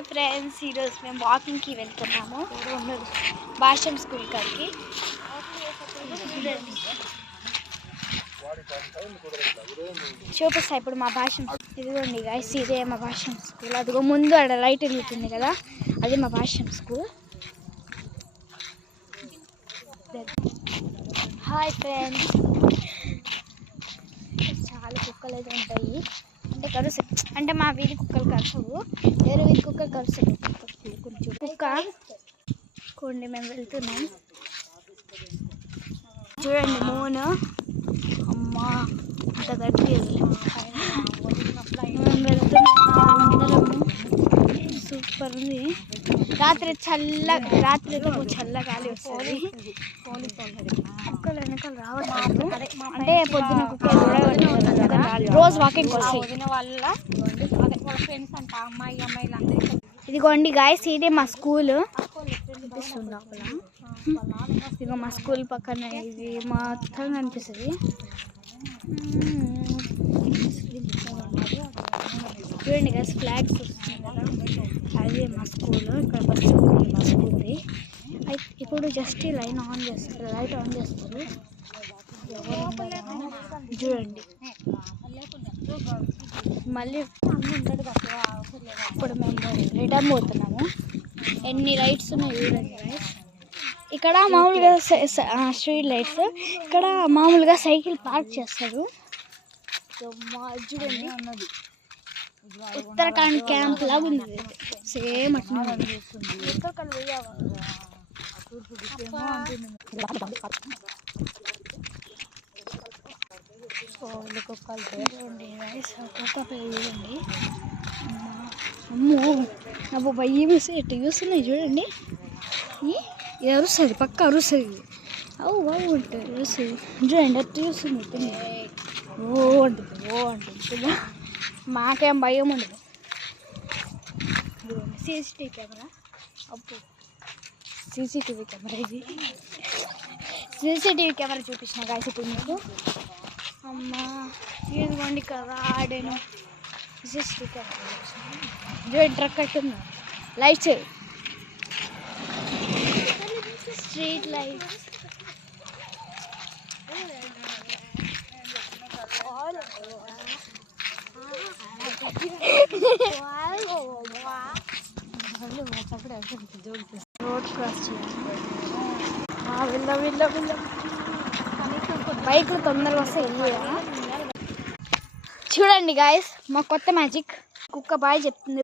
Hi friends, ఈరోజు మేము వాకింగ్కి వెళ్తున్నాము భాష్యం స్కూల్ కాడికి. చూపిస్తా ఇప్పుడు మా భాష్యం. ఇదిగోండి గైస్, ఇదే మా భాష్యం స్కూల్. అదిగో ముందు అక్కడ లైట్ వెలుగుతుంది కదా, అది మా భాష్యం స్కూల్. హాయ్ ఫ్రెండ్స్, చాలా కుక్కలు అయితే ఉంటాయి. అంటే కరుసు, అంటే మా వీధి కుక్కలు కరుసవు, వేరే వీధి కుక్కలు కరుసవు. కొంచెం కుక్క కొండి మేము వెళ్తున్నాం. చూడండి మూను, అమ్మా అంత గట్టి. మేము వెళ్తున్నాము, సూపర్ ఉంది. రాత్రి అయితే చల్ల గాలి వస్తుంది. కుక్కలు వెనకాల రావట్లేదు, అంటే పొద్దున కుక్కలు కూడా రోజు వాకింగ్ వస్తాయి వల్ల ఫ్రెండ్స్ అంట, అమ్మాయిలు అందరికీ. ఇదిగోండి గాయస్, ఇదే మా స్కూల్. కనిపిస్తుంది అక్కడ, ఇదిగో మా స్కూల్ పక్కన ఇది మొత్తం కనిపిస్తుంది. చూడండి గాయస్, ఫ్లాగ్స్ వస్తుంది కదా, అదే మా స్కూల్. ఇక్కడ బస్సు మా స్కూల్ది. అయితే ఇప్పుడు జస్ట్ లైట్ ఆన్ చేస్తారు. చూడండి మళ్ళీ ఇప్పుడు మేము రిటర్న్ పోతున్నాము. ఎన్ని లైట్స్ ఉన్నాయి చూడండి గైస్. ఇక్కడ మామూలుగా స్ట్రీట్ లైట్స్, ఇక్కడ మామూలుగా సైకిల్ పార్క్ చేస్తారు. చూడండి, ఉత్తరాఖండ్ క్యాంప్ లాగా ఉంది, సేమ్ అట్లా. ఉత్తరాఖండ్ పోయావా? చూడండి అమ్మో, నాకు భయం వేసి ఎట్టు చూస్తున్నాయి. చూడండి, ఇది అరుస్తుంది, పక్క అరుస్తుంది. అవు బాగుంటుంది అరుస్తుంది. చూడండి ఎట్టు చూస్తుంది. ఓ అంటుంది. మాకేం భయం ఉండదు. సీసీటీవీ కెమెరా, అప్పు సీసీటీవీ కెమెరా, ఇది సీసీటీవీ కెమెరా చూపించిన గాయస్ ఇప్పుడు మీకు. అమ్మా ఇదిగోండి కదా ఆడేను సీసీటీవీ కెమెరా. చూడండి ట్రక్ కట్టుంది, lights, street lights. Road cross చేయాలి. బైక్లు తొందరగా వస్తే వెళ్ళి. చూడండి గాయస్, మా కొత్త మ్యాజిక్. కుక్క బాయ్ చెప్తుంది.